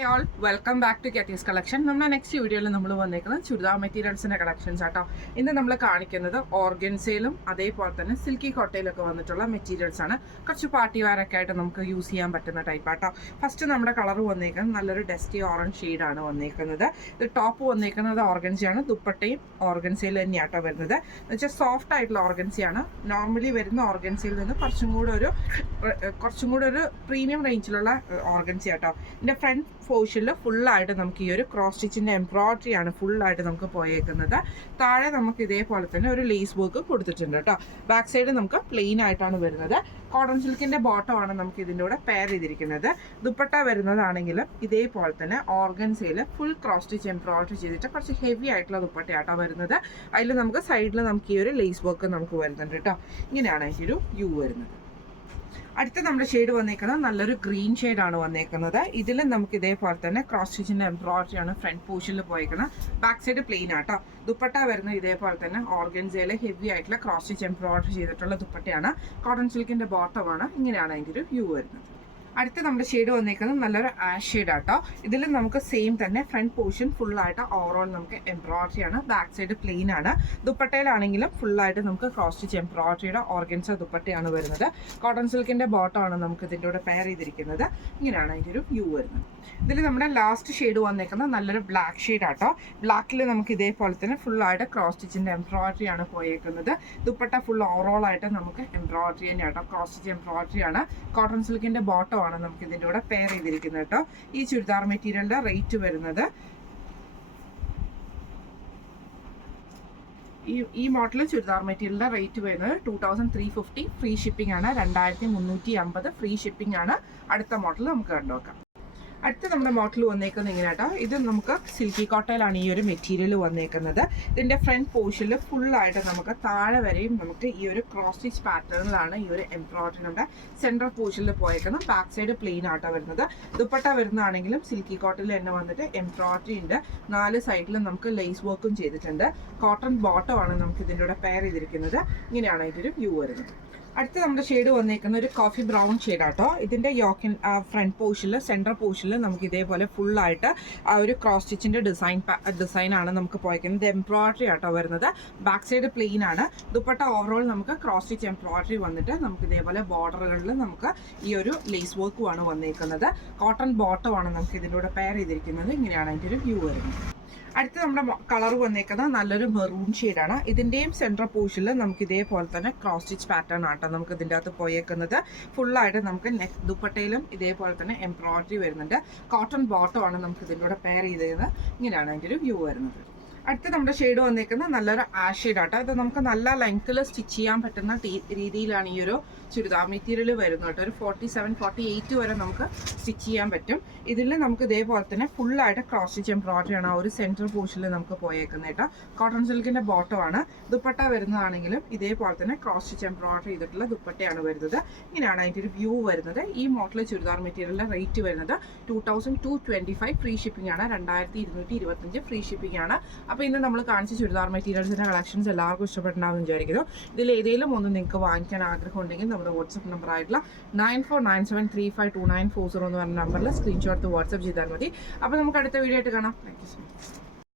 Hi all, welcome back to Kathy's collection. നമ്മുടെ next വീഡിയോയിൽ നമ്മൾ വന്നേക്കുന്നത് ചുരിദാർ മെറ്റീരിയൽസിൻ്റെ കളക്ഷൻസ് ആട്ടോ. ഇന്ന് നമ്മൾ കാണിക്കുന്നത് ഓർഗൻസയിലും അതേപോലെ തന്നെ സിൽക്കി കോട്ടയിലൊക്കെ വന്നിട്ടുള്ള മെറ്റീരിയൽസ് ആണ്. കുറച്ച് പാർട്ടി വെയറൊക്കെ ആയിട്ട് നമുക്ക് യൂസ് ചെയ്യാൻ പറ്റുന്ന ടൈപ്പ് ആട്ടോ. ഫസ്റ്റ് നമ്മുടെ കളർ വന്നേക്കുന്നത് നല്ലൊരു ഡസ്റ്റി ഓറഞ്ച് ഷെയ്ഡാണ് വന്നേക്കുന്നത്. ഇത് ടോപ്പ് വന്നേക്കുന്നത് ഓർഗൻസിയാണ്, ദുപ്പട്ടയും ഓർഗൻസയിൽ തന്നെയാട്ടോ വരുന്നത്. എന്ന് വെച്ചാൽ സോഫ്റ്റ് ആയിട്ടുള്ള ഓർഗൻസിയാണ്. നോർമലി വരുന്ന ഓർഗൻസിയിൽ നിന്ന് കുറച്ചും കൂടെ ഒരു പ്രീമിയം റേഞ്ചിലുള്ള ഓർഗൻസി ആട്ടോ. ഇതിൻ്റെ ഫ്രണ്ട് പോർഷനിൽ ഫുള്ളായിട്ട് നമുക്ക് ഈ ഒരു ക്രോസ് സ്റ്റിച്ചിൻ്റെ എംബ്രോയിഡറി ആണ് ഫുള്ളായിട്ട് നമുക്ക് പോയേക്കുന്നത്. താഴെ നമുക്ക് ഇതേപോലെ തന്നെ ഒരു ലേസ് വർക്ക് കൊടുത്തിട്ടുണ്ട് കേട്ടോ. ബാക്ക് സൈഡ് നമുക്ക് പ്ലെയിൻ ആയിട്ടാണ് വരുന്നത്. കോട്ടൺ സിൽക്കിൻ്റെ ബോട്ടമാണ് നമുക്ക് ഇതിൻ്റെ കൂടെ പെയർ ചെയ്തിരിക്കുന്നത്. ദുപ്പട്ട വരുന്നതാണെങ്കിലും ഇതേപോലെ തന്നെ ഓർഗൻസയിൽ ഫുൾ ക്രോസ് സ്റ്റിച്ച് എംബ്രോയിഡറി ചെയ്തിട്ട് കുറച്ച് ഹെവി ആയിട്ടുള്ള ദുപ്പട്ടയാട്ടോ വരുന്നത്. അതിൽ നമുക്ക് സൈഡിൽ നമുക്ക് ഈ ഒരു ലേസ് വർക്ക് നമുക്ക് വരുന്നുണ്ട് കേട്ടോ. ഇങ്ങനെയാണ് അതിൻ്റെ ഒരു വ്യൂ വരുന്നത്. അടുത്ത നമ്മുടെ ഷെയ്ഡ് വന്നേക്കുന്നത് നല്ലൊരു ഗ്രീൻ ഷെയ്ഡാണ് വന്നേക്കുന്നത്. ഇതിൽ നമുക്ക് ഇതേപോലെ തന്നെ ക്രോസ് സ്റ്റിച്ചിൻ്റെ എംബ്രോയിഡറി ആണ് ഫ്രണ്ട് പോർഷനിൽ പോയേക്കുന്നത്. ബാക്ക് സൈഡ് പ്ലെയിൻ ആട്ടോ. ദുപ്പട്ട വരുന്നത് ഇതേപോലെ തന്നെ ഓർഗൻസയിൽ ഹെവി ആയിട്ടുള്ള ക്രോസ് സ്റ്റിച്ച് എംബ്രോയിഡറി ചെയ്തിട്ടുള്ള ദുപ്പട്ടയാണ്. കോട്ടൺ സിൽക്കിൻ്റെ ബോട്ടമാണ്. ഇങ്ങനെയാണ് അതിൻ്റെ ഒരു വ്യൂ വരുന്നത്. അടുത്ത നമ്മുടെ ഷെയ്ഡ് വന്നേക്കുന്നത് നല്ലൊരു ആഷ് ഷെയ്ഡ് ആട്ടോ. ഇതിൽ നമുക്ക് സെയിം തന്നെ ഫ്രണ്ട് പോർഷൻ ഫുള്ളായിട്ട് ഓവറോൾ നമുക്ക് എംബ്രോയിഡറി ആണ്. ബാക്ക് സൈഡ് പ്ലെയിൻ ആണ്. ദുപ്പട്ടയിലാണെങ്കിലും ഫുള്ളായിട്ട് നമുക്ക് ക്രോസ് സ്റ്റിച്ച് എംബ്രോയിഡറിയുടെ ഓർഗൻസ ദുപ്പട്ടയാണ് വരുന്നത്. കോട്ടൺ സിൽക്കിൻ്റെ ബോട്ടമാണ് നമുക്ക് ഇതിൻ്റെ കൂടെ പെയർ ചെയ്തിരിക്കുന്നത്. ഇങ്ങനെയാണ് അതിൻ്റെ ഒരു വ്യൂ വരുന്നത്. ഇതിൽ നമ്മുടെ ലാസ്റ്റ് ഷെയ്ഡ് വന്നേക്കുന്നത് നല്ലൊരു ബ്ലാക്ക് ഷെയ്ഡ് ആട്ടോ. ബ്ലാക്കിൽ നമുക്ക് ഇതേപോലെ തന്നെ ഫുള്ളായിട്ട് ക്രോസ് സ്റ്റിച്ചിൻ്റെ എംബ്രോയിഡറി ആണ് പോയേക്കുന്നത്. ദുപ്പട്ട ഫുൾ ഓവറോൾ ആയിട്ട് നമുക്ക് എംബ്രോയിഡറി തന്നെയാട്ടോ. ക്രോസ് സ്റ്റിച്ച് എംബ്രോയിഡറി ആണ്. കോട്ടൺ സിൽക്കിൻ്റെ ബോട്ടം ആണ് നമുക്ക് ഇതിൻ്റെ കൂടെ പെയർ ചെയ്തിരിക്കുന്നത് കേട്ടോ. ഈ ചുരിദാർ മെറ്റീരിയലിന്റെ റേറ്റ് വരുന്നത് ഈ മോഡൽ ചുരിദാർ മെറ്റീരിയലിന്റെ റേറ്റ് വരുന്നത് 2350 ഫ്രീ ഷിപ്പിംഗ് ആണ്. 2350 ഫ്രീ ഷിപ്പിംഗ് ആണ്. അടുത്ത മോഡൽ നമുക്ക് കണ്ടുനോക്കാം. അടുത്ത നമ്മുടെ മോഡൽ വന്നേക്കുന്നത് ഇങ്ങനെ കേട്ടോ. ഇത് നമുക്ക് സിൽക്കി കോട്ടയിലാണ് ഈ ഒരു മെറ്റീരിയൽ വന്നേക്കുന്നത്. ഇതിൻ്റെ ഫ്രണ്ട് പോർഷനിൽ ഫുള്ളായിട്ട് നമുക്ക് താഴെ വരെയും നമുക്ക് ഈ ഒരു ക്രോസ് സ്റ്റിച്ച് പാറ്റേണിലാണ് ഈ ഒരു എംബ്രോയിഡറി നമ്മുടെ സെൻട്രൽ പോർഷനിൽ പോയേക്കുന്നത്. ബാക്ക് സൈഡ് പ്ലെയിൻ ആട്ടോ വരുന്നത്. ദുപ്പട്ട വരുന്നതാണെങ്കിലും സിൽക്കി കോട്ടയിൽ തന്നെ വന്നിട്ട് എംബ്രോയിഡറി ഉണ്ട്. 4 സൈഡിലും നമുക്ക് ലേസ് വർക്കും ചെയ്തിട്ടുണ്ട്. കോട്ടൺ ബോട്ടമാണ് നമുക്ക് ഇതിൻ്റെ കൂടെ പെയർ ചെയ്തിരിക്കുന്നത്. ഇങ്ങനെയാണ് ഇതിൻ്റെ ഒരു വ്യൂ വരുന്നത്. അടുത്ത നമ്മുടെ ഷെയ്ഡ് വന്നേക്കുന്ന ഒരു കോഫി ബ്രൗൺ ഷെയ്ഡാട്ടോ. ഇതിൻ്റെ യോക്കിൻ ഫ്രണ്ട് പോർഷനിൽ സെൻട്രൽ പോർഷനിൽ നമുക്ക് ഇതേപോലെ ഫുള്ളായിട്ട് ആ ഒരു ക്രോസ് സ്റ്റിച്ചിൻ്റെ ഡിസൈനാണ് നമുക്ക് പോയിരിക്കുന്നത്. എംബ്രോയിഡറി ആട്ടോ വരുന്നത്. ബാക്ക് സൈഡ് പ്ലെയിൻ ആണ്. ദുപ്പട്ട ഓവറോൾ നമുക്ക് ക്രോസ് സ്റ്റിച്ച് എംബ്രോയിഡറി വന്നിട്ട് നമുക്ക് ഇതേപോലെ ബോർഡറുകളിൽ നമുക്ക് ഈ ഒരു ലേസ് വർക്കുമാണ് വന്നേക്കുന്നത്. കോട്ടൺ ബോട്ടമാണ് നമുക്ക് ഇതിൻ്റെ കൂടെ പെയർ ചെയ്തിരിക്കുന്നത്. ഇങ്ങനെയാണ് അതിൻ്റെ ഒരു വ്യൂ വരുന്നത്. അടുത്ത നമ്മുടെ കളർ വന്നേക്കുന്നത് നല്ലൊരു മെറൂൺ ഷെയ്ഡാണ്. ഇതിൻ്റെയും സെൻട്രൽ പോർഷനിൽ നമുക്ക് ഇതേപോലെ തന്നെ ക്രോസ് സ്റ്റിച്ച് പാറ്റേൺ ആട്ടോ നമുക്ക് ഇതിൻ്റെ അകത്ത് പോയേക്കുന്നത്. ഫുള്ളായിട്ട് നമുക്ക് നെക്ക് ദുപ്പട്ടയിലും ഇതേപോലെ തന്നെ എംബ്രോയിഡറി വരുന്നുണ്ട്. കോട്ടൺ ബോട്ടമാണ് നമുക്ക് ഇതിൻ്റെ കൂടെ പെയർ ചെയ്തത്. ഇങ്ങനെയാണ് അതിൻ്റെ ഒരു വ്യൂ വരുന്നത്. അടുത്ത നമ്മുടെ ഷെയ്ഡ് വന്നേക്കുന്നത് നല്ലൊരു ആഷ് ഷെയ്ഡ് ആട്ടോ. ഇത് നമുക്ക് നല്ല ലെങ്ത്തിൽ സ്റ്റിച്ച് ചെയ്യാൻ പറ്റുന്ന രീതിയിലാണ് ഈ ഒരു ചുരിദാർ മെറ്റീരിയൽ വരുന്നത് കേട്ടോ. ഒരു 47-48 വരെ നമുക്ക് സ്റ്റിച്ച് ചെയ്യാൻ പറ്റും. ഇതിൽ നമുക്ക് ഇതേപോലെ തന്നെ ഫുള്ളായിട്ട് ക്രോസ് സ്റ്റിച്ച് എംബ്രോയിഡറി ആണ് ആ ഒരു സെൻട്രൽ പോർഷനിൽ നമുക്ക് പോയേക്കുന്നത് കേട്ടോ. കോട്ടൺ സിൽക്കിൻ്റെ ബോട്ടമാണ്. ദുപ്പട്ട വരുന്നതാണെങ്കിലും ഇതേപോലെ തന്നെ ക്രോസ് സ്റ്റിച്ച് എംബ്രോയിഡറി ചെയ്തിട്ടുള്ള ദുപ്പട്ടയാണ് വരുന്നത്. ഇങ്ങനെയാണ് അതിൻ്റെ ഒരു വ്യൂ വരുന്നത്. ഈ മോഡൽ ചുരിദാർ മെറ്റീരിയലിൻ്റെ റേറ്റ് വരുന്നത് 2225 ഫ്രീ ഷിപ്പിംഗ് ആണ്. 2225 ഫ്രീ ഷിപ്പിംഗ് ആണ്. അപ്പോൾ ഇന്ന് നമ്മൾ കാണിച്ച ചുരിദാർ മെറ്റീരിയൽസിൻ്റെ കളക്ഷൻസ് എല്ലാവർക്കും ഇഷ്ടപ്പെട്ടുണ്ടാവുമെന്ന് വിചാരിക്കുന്നു. ഇതിൽ ഏതെങ്കിലും ഒന്ന് നിങ്ങൾക്ക് വാങ്ങിക്കാൻ ആഗ്രഹം ഉണ്ടെങ്കിൽ നമ്മുടെ വാട്സപ്പ് നമ്പർ ആയിട്ടുള്ള 9497352940 എന്ന് പറഞ്ഞ നമ്പറിൽ സ്ക്രീൻഷോട്ട് വാട്സപ്പ് ചെയ്താൽ മതി. അപ്പോൾ നമുക്ക് അടുത്ത വീഡിയോ ആയിട്ട് കാണാം. Thank you so much.